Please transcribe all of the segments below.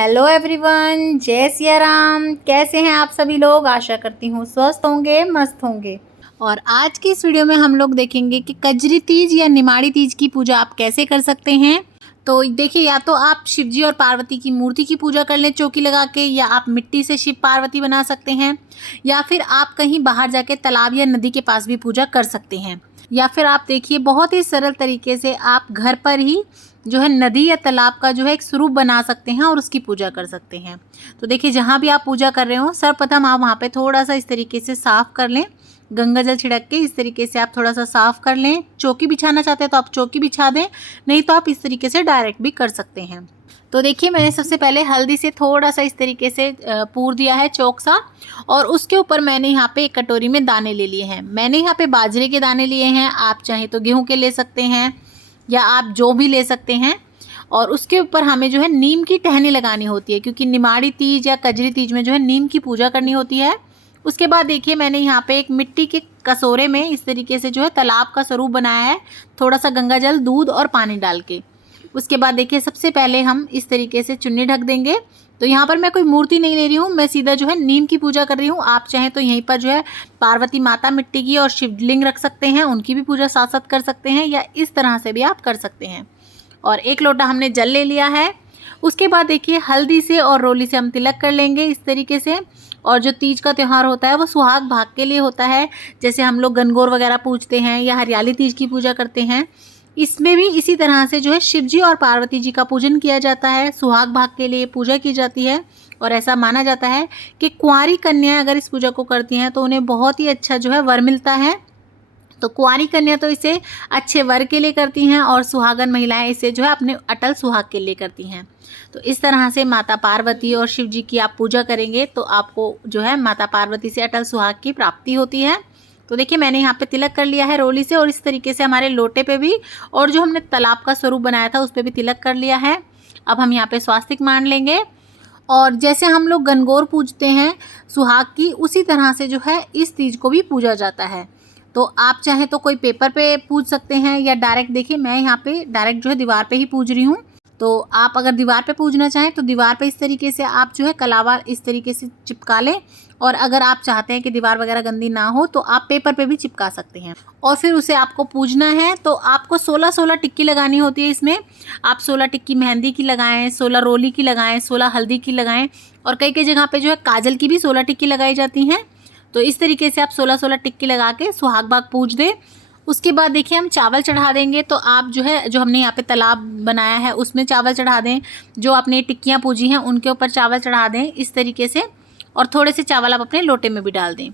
Hello everyone, जय सिया राम। कैसे हैं आप सभी लोग? आशा करती हूँ स्वस्थ होंगे, मस्त होंगे। और आज की इस वीडियो में हम लोग देखेंगे कि कजरी तीज या निमाड़ी तीज की पूजा आप कैसे कर सकते हैं। तो देखिए, या तो आप शिवजी और पार्वती की मूर्ति की पूजा कर लें चौकी लगा के, या आप मिट्टी से शिव पार्वती बना सकते हैं, या फिर आप कहीं बाहर जाके तालाब या नदी के पास भी पूजा कर सकते हैं। या फिर आप देखिए, बहुत ही सरल तरीके से आप घर पर ही जो है नदी या तालाब का जो है एक स्वरूप बना सकते हैं और उसकी पूजा कर सकते हैं। तो देखिए, जहाँ भी आप पूजा कर रहे हो सर्वप्रथम आप वहाँ पे थोड़ा सा इस तरीके से साफ़ कर लें, गंगा जल छिड़क के इस तरीके से आप थोड़ा सा साफ़ कर लें। चौकी बिछाना चाहते हैं तो आप चौकी बिछा दें, नहीं तो आप इस तरीके से डायरेक्ट भी कर सकते हैं। तो देखिए, मैंने सबसे पहले हल्दी से थोड़ा सा इस तरीके से पूर दिया है चौक सा, और उसके ऊपर मैंने यहाँ पे एक कटोरी में दाने ले लिए हैं। मैंने यहाँ पे बाजरे के दाने लिए हैं, आप चाहें तो गेहूं के ले सकते हैं या आप जो भी ले सकते हैं। और उसके ऊपर हमें जो है नीम की टहनी लगानी होती है, क्योंकि निमाड़ी तीज या कजरी तीज में जो है नीम की पूजा करनी होती है। उसके बाद देखिए, मैंने यहाँ पे एक मिट्टी के कसोरे में इस तरीके से जो है तालाब का स्वरूप बनाया है, थोड़ा सा गंगा जल, दूध और पानी डाल के। उसके बाद देखिए, सबसे पहले हम इस तरीके से चुन्नी ढक देंगे। तो यहाँ पर मैं कोई मूर्ति नहीं ले रही हूँ, मैं सीधा जो है नीम की पूजा कर रही हूँ। आप चाहें तो यहीं पर जो है पार्वती माता मिट्टी की और शिवलिंग रख सकते हैं, उनकी भी पूजा साथ साथ कर सकते हैं, या इस तरह से भी आप कर सकते हैं। और एक लोटा हमने जल ले लिया है। उसके बाद देखिए, हल्दी से और रोली से हम तिलक कर लेंगे इस तरीके से। और जो तीज का त्यौहार होता है वो सुहाग भाग के लिए होता है। जैसे हम लोग गनगौर वगैरह पूजते हैं या हरियाली तीज की पूजा करते हैं, इसमें भी इसी तरह से जो है शिव जी और पार्वती जी का पूजन किया जाता है, सुहाग भाग के लिए पूजा की जाती है। और ऐसा माना जाता है कि कुंवारी कन्याएं अगर इस पूजा को करती हैं तो उन्हें बहुत ही अच्छा जो है वर मिलता है। तो कुंवारी कन्या तो इसे अच्छे वर के लिए करती हैं, और सुहागन महिलाएं इसे जो है अपने अटल सुहाग के लिए करती हैं। तो इस तरह से माता पार्वती और शिव जी की आप पूजा करेंगे तो आपको जो है माता पार्वती से अटल सुहाग की प्राप्ति होती है। तो देखिए, मैंने यहाँ पे तिलक कर लिया है रोली से, और इस तरीके से हमारे लोटे पे भी, और जो हमने तालाब का स्वरूप बनाया था उस पर भी तिलक कर लिया है। अब हम यहाँ पे स्वास्तिक मान लेंगे, और जैसे हम लोग गनगौर पूजते हैं सुहाग की, उसी तरह से जो है इस तीज को भी पूजा जाता है। तो आप चाहें तो कोई पेपर पे पूज सकते हैं, या डायरेक्ट, देखिए मैं यहाँ पे डायरेक्ट जो है दीवार पे ही पूज रही हूँ। तो आप अगर दीवार पे पूजना चाहें तो दीवार पे इस तरीके से आप जो है कलावा इस तरीके से चिपका लें। और अगर आप चाहते हैं कि दीवार वगैरह गंदी ना हो तो आप पेपर पे भी चिपका सकते हैं। और फिर उसे आपको पूजना है तो आपको 16 टिक्की लगानी होती है इसमें। आप 16 टिक्की मेहंदी की लगाएं, 16 रोली की लगाएं, 16 हल्दी की लगाएं, और कई कई जगह पे जो है काजल की भी 16 टिक्की लगाई जाती हैं। तो इस तरीके से आप 16 टिक्की लगा के सुहाग भाग पूज दें। उसके बाद देखिए, हम चावल चढ़ा देंगे। तो आप जो है, जो हमने यहाँ पे तालाब बनाया है उसमें चावल चढ़ा दें, जो आपने टिक्कियाँ पूजी हैं उनके ऊपर चावल चढ़ा दें इस तरीके से, और थोड़े से चावल आप अपने लोटे में भी डाल दें।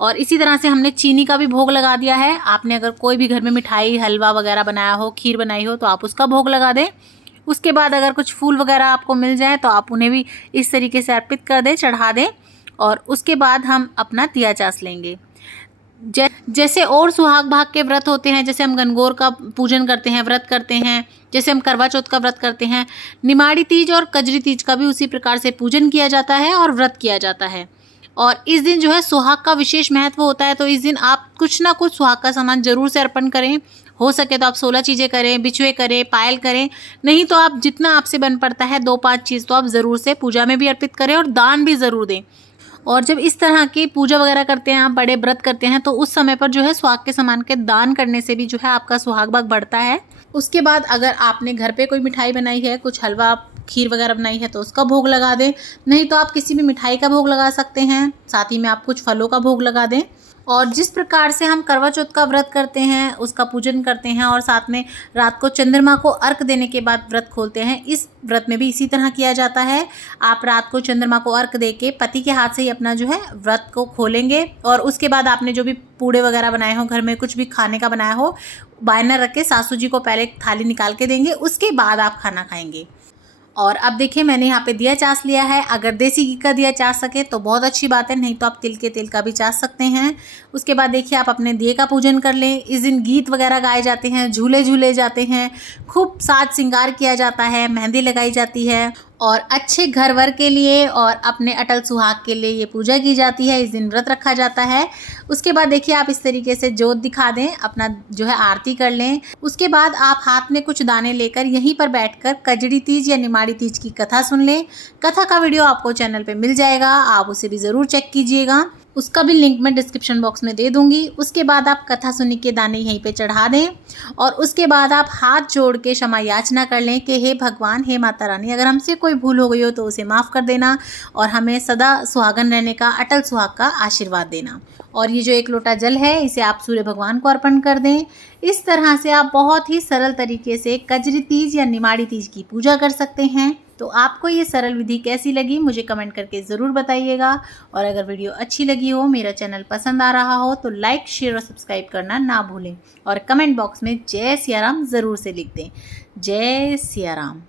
और इसी तरह से हमने चीनी का भी भोग लगा दिया है। आपने अगर कोई भी घर में मिठाई, हलवा वगैरह बनाया हो, खीर बनाई हो, तो आप उसका भोग लगा दें। उसके बाद अगर कुछ फूल वगैरह आपको मिल जाए तो आप उन्हें भी इस तरीके से अर्पित कर दें, चढ़ा दें। और उसके बाद हम अपना दिया चास लेंगे। जैसे और सुहाग भाग के व्रत होते हैं, जैसे हम गनगौर का पूजन करते हैं, व्रत करते हैं, जैसे हम करवा चौथ का व्रत करते हैं, निमाड़ी तीज और कजरी तीज का भी उसी प्रकार से पूजन किया जाता है और व्रत किया जाता है। और इस दिन जो है सुहाग का विशेष महत्व होता है। तो इस दिन आप कुछ ना कुछ सुहाग का सामान जरूर से अर्पण करें। हो सके तो आप 16 चीज़ें करें, बिछुए करें, पायल करें, नहीं तो आप जितना आपसे बन पड़ता है 2-5 चीज़ तो आप ज़रूर से पूजा में भी अर्पित करें, और दान भी ज़रूर दें। और जब इस तरह की पूजा वगैरह करते हैं, आप बड़े व्रत करते हैं, तो उस समय पर जो है सुहाग के सामान के दान करने से भी जो है आपका सुहाग भाग बढ़ता है। उसके बाद अगर आपने घर पे कोई मिठाई बनाई है, कुछ हलवा खीर वगैरह बनाई है, तो उसका भोग लगा दें, नहीं तो आप किसी भी मिठाई का भोग लगा सकते हैं, साथ ही में आप कुछ फलों का भोग लगा दें। और जिस प्रकार से हम करवा चौथ का व्रत करते हैं, उसका पूजन करते हैं, और साथ में रात को चंद्रमा को अर्घ देने के बाद व्रत खोलते हैं, इस व्रत में भी इसी तरह किया जाता है। आप रात को चंद्रमा को अर्घ दे के पति के हाथ से ही अपना जो है व्रत को खोलेंगे, और उसके बाद आपने जो भी पूड़े वगैरह बनाए हो, घर में कुछ भी खाने का बनाया हो, बायना रख के सासू जी को पहले थाली निकाल के देंगे, उसके बाद आप खाना खाएंगे। और अब देखिए, मैंने यहाँ पे दिया चास लिया है। अगर देसी घी का दिया चास सके तो बहुत अच्छी बात है, नहीं तो आप तिल के तेल का भी चास सकते हैं। उसके बाद देखिए, आप अपने दिए का पूजन कर लें। इस दिन गीत वगैरह गाए जाते हैं, झूले झूले जाते हैं, खूब साज श्रृंगार किया जाता है, मेहंदी लगाई जाती है, और अच्छे घर वर के लिए और अपने अटल सुहाग के लिए ये पूजा की जाती है। इस दिन व्रत रखा जाता है। उसके बाद देखिए आप इस तरीके से जोत दिखा दें, अपना जो है आरती कर लें। उसके बाद आप हाथ में कुछ दाने लेकर यहीं पर बैठकर कजरी तीज या निमाड़ी तीज की कथा सुन लें। कथा का वीडियो आपको चैनल पे मिल जाएगा, आप उसे भी ज़रूर चेक कीजिएगा। उसका भी लिंक मैं डिस्क्रिप्शन बॉक्स में दे दूंगी। उसके बाद आप कथा सुनी के दाने यहीं पे चढ़ा दें और उसके बाद आप हाथ जोड़ के क्षमा याचना कर लें कि हे भगवान, हे माता रानी, अगर हमसे कोई भूल हो गई हो तो उसे माफ़ कर देना और हमें सदा सुहागन रहने का, अटल सुहाग का आशीर्वाद देना। और ये जो 1 लोटा जल है इसे आप सूर्य भगवान को अर्पण कर दें। इस तरह से आप बहुत ही सरल तरीके से कजरी तीज या निमाड़ी तीज की पूजा कर सकते हैं। तो आपको ये सरल विधि कैसी लगी मुझे कमेंट करके ज़रूर बताइएगा। और अगर वीडियो अच्छी लगी हो, मेरा चैनल पसंद आ रहा हो तो लाइक, शेयर और सब्सक्राइब करना ना भूलें। और कमेंट बॉक्स में जय सिया राम ज़रूर से लिख दें। जय सिया राम।